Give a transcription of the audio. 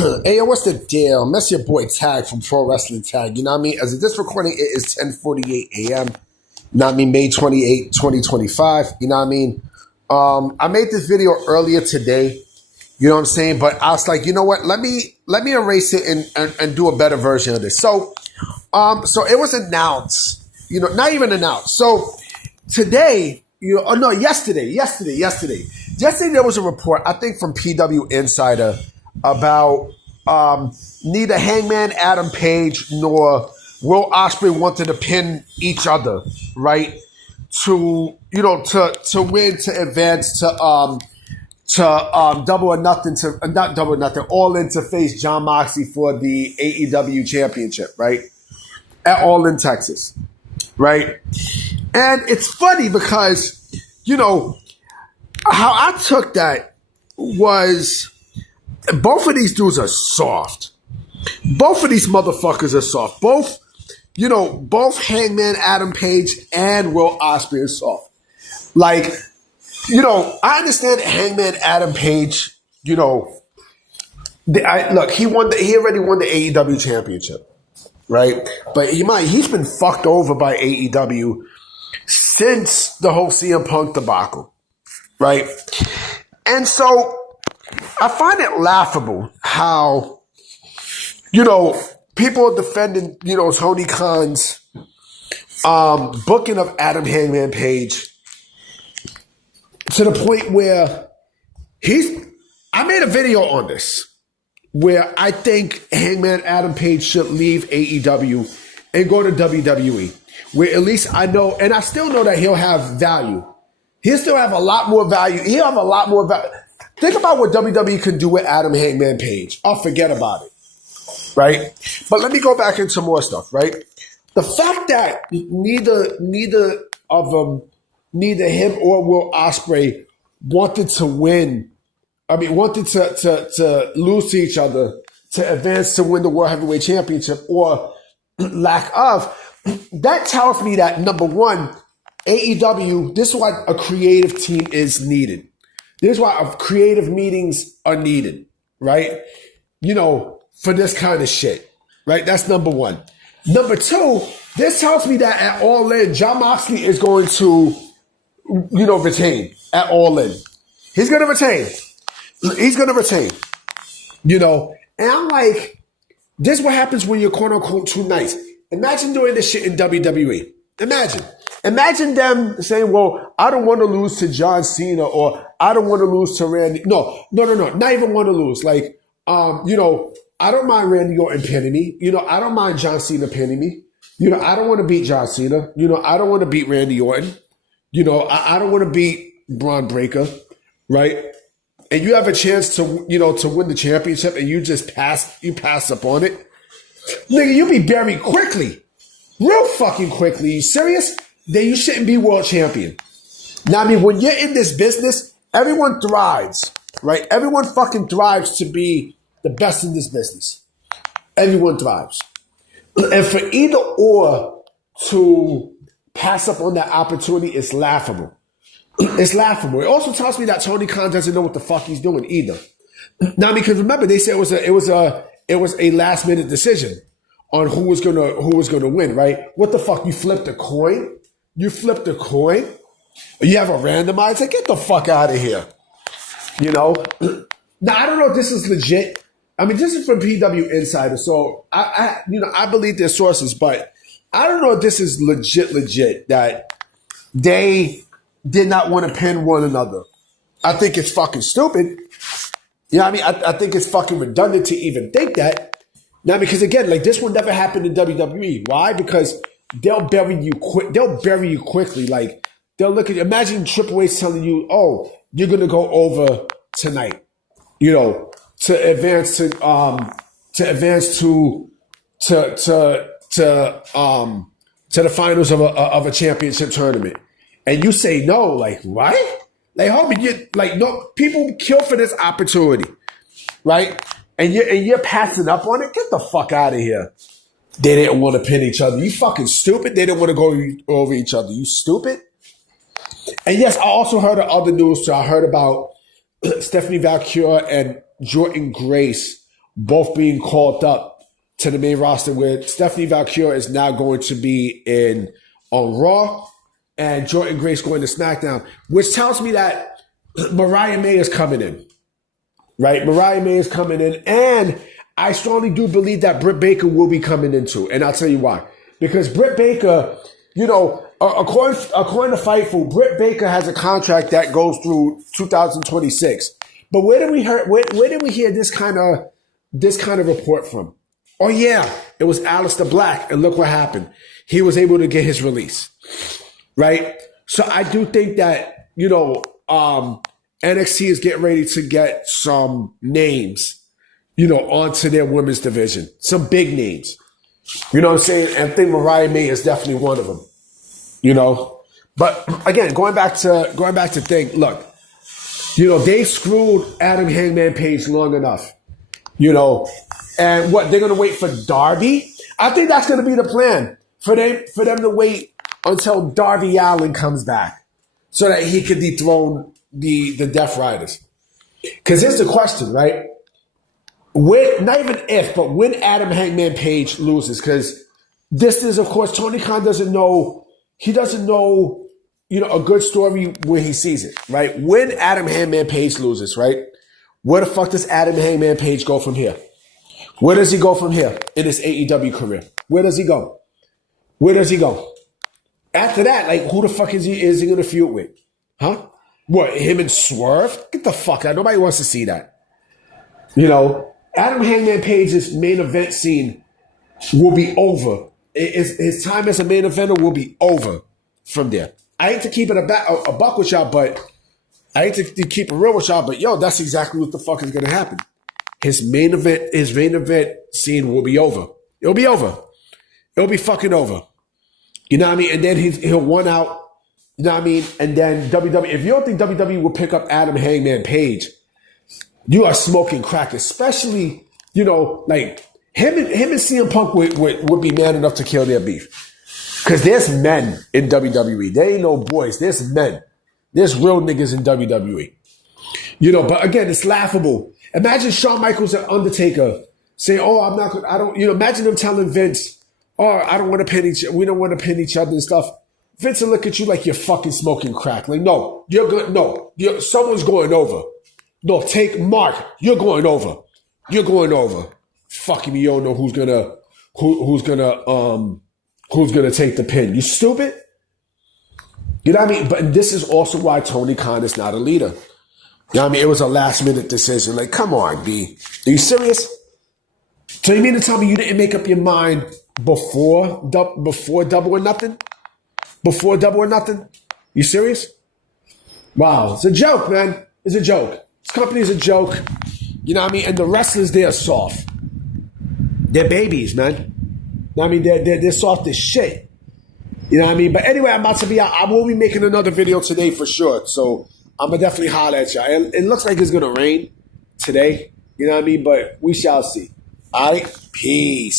Hey, yo, what's the deal? That's your boy Tag from Pro Wrestling Tag. You know what I mean? As of this recording, it is 10:48 a.m. You know what I mean? May 28, 2025. You know what I mean? I made this video earlier today. You know what I'm saying? But I was like, you know what? Let me erase it and do a better version of this. So it was announced. You know, not even announced. So today, yesterday there was a report, I think from PW Insider, about neither Hangman Adam Page nor Will Ospreay wanted to pin each other, right? To win, to advance, to double or nothing, not double or nothing, all in to face John Moxley for the AEW championship, right? At All In Texas, right? And it's funny because, how I took that was both of these dudes are soft. Both of these motherfuckers are soft. Both Hangman Adam Page and Will Ospreay are soft. Like, I understand Hangman Adam Page, he already won the AEW championship, right? But he's been fucked over by AEW since the whole CM Punk debacle, right? And so I find it laughable how, people are defending, Tony Khan's booking of Adam Hangman Page to the point where I made a video on this where I think Hangman Adam Page should leave AEW and go to WWE, where at least I know, and I still know that he'll have value. He'll still have a lot more value. He'll have a lot more value. Think about what WWE can do with Adam Hangman Page. I'll forget about it, right? But let me go back into more stuff, right? The fact that neither him or Will Ospreay wanted to win. Wanted to lose to each other to advance to win the World Heavyweight Championship, or lack of. That tells me that, number one, AEW, this is why a creative team is needed. This is why creative meetings are needed, right? For this kind of shit, right? That's number one. Number two, this tells me that at All In, John Moxley is going to, retain at All In. He's going to retain. And I'm like, this is what happens when you're quote unquote too nice. Imagine doing this shit in WWE. Imagine them saying, well, I don't want to lose to John Cena, or I don't want to lose to Randy. No. Not even want to lose. Like, I don't mind Randy Orton pinning me. I don't mind John Cena pinning me. I don't want to beat John Cena. I don't want to beat Randy Orton. I don't want to beat Braun Breaker, right? And you have a chance to win the championship, and you just pass up on it. Nigga, you'll be buried quickly. Real fucking quickly. You serious? Then you shouldn't be world champion. Now, when you're in this business, everyone thrives, right? Everyone fucking thrives to be the best in this business. Everyone thrives. And for either or to pass up on that opportunity is laughable. It's laughable. It also tells me that Tony Khan doesn't know what the fuck he's doing either. Now, because remember, they said it was a last minute decision on who was gonna win, right? What the fuck? You flipped a coin? You have a randomizer? Get the fuck out of here. Now, I don't know if this is legit. This is from PW Insider, so I believe their sources, but I don't know if this is legit that they did not want to pin one another. I think it's fucking stupid. I think it's fucking redundant to even think that. Now, because again, like, this will never happen in WWE. Why? Because they'll bury you quick. They'll bury you quickly. Like, they'll look at you. Imagine Triple H telling you, "Oh, you're gonna go over tonight." To advance to the finals of a championship tournament, and you say no. Like, what? Like, homie, you like, no. People kill for this opportunity, right? And you're passing up on it. Get the fuck out of here. They didn't want to pin each other. You fucking stupid. They didn't want to go over each other. You stupid. And yes, I also heard of other news. So I heard about Stephanie Valkyrie and Jordan Grace both being called up to the main roster, where Stephanie Valkyria is now going to be on Raw, and Jordynne Grace going to SmackDown, which tells me that Mariah May is coming in, right? Mariah May is coming in, and I strongly do believe that Britt Baker will be coming in too, and I'll tell you why. Because Britt Baker, you know, according to Fightful, Britt Baker has a contract that goes through 2026. But where did we hear this kind of report from? Oh yeah, it was Aleister Black, and look what happened. He was able to get his release, right? So I do think that, you know, NXT is getting ready to get some names, you know, onto their women's division, some big names. You know what I'm saying? And I think Mariah May is definitely one of them. You know, but again, going back to think, look, you know, they screwed Adam Hangman Page long enough, you know, and what, they're going to wait for Darby? I think that's going to be the plan for them to wait until Darby Allin comes back so that he can dethrone the Death Riders. Because here's the question, right? When, not even if, but when Adam Hangman Page loses, because this is, of course, Tony Khan doesn't know, you know, a good story when he sees it, right? When Adam Hangman Page loses, right? Where the fuck does Adam Hangman Page go from here? Where does he go from here in his AEW career? Where does he go? Where does he go? After that, like, who the fuck is he going to feud with? Huh? What, him and Swerve? Get the fuck out. Nobody wants to see that. You know, Adam Hangman Page's main event scene will be over. His time as a main eventer will be over from there. I hate to keep it a buck with y'all, but I hate to keep it real with y'all, but yo, that's exactly what the fuck is going to happen. His main event scene will be over. It'll be over. It'll be fucking over. You know what I mean? And then he'll one out. You know what I mean? And then WWE, if you don't think WWE will pick up Adam Hangman Page, you are smoking crack, especially, you know, like him and CM Punk would be man enough to kill their beef. Because there's men in WWE. They ain't no boys. There's men. There's real niggas in WWE. You know, but again, it's laughable. Imagine Shawn Michaels and Undertaker saying, oh, imagine them telling Vince, oh, I don't want to pin we don't want to pin each other and stuff. Vince will look at you like you're fucking smoking crack. Like, no, you're good. No, someone's going over. No, take Mark. You're going over. You're going over. Fucking me, you don't know who's gonna take the pin. You stupid? You know what I mean? But this is also why Tony Khan is not a leader. You know what I mean? It was a last minute decision. Like, come on, B. Are you serious? So you mean to tell me you didn't make up your mind before Double or Nothing? Before Double or Nothing? You serious? Wow. It's a joke, man. It's a joke. This company is a joke. You know what I mean? And the wrestlers, they're soft. They're babies, man. You know what I mean? They're soft as shit. You know what I mean? But anyway, I'm about to be out. I will be making another video today for sure. So I'm going to definitely holler at y'all. It looks like it's going to rain today. You know what I mean? But we shall see. All right? Peace.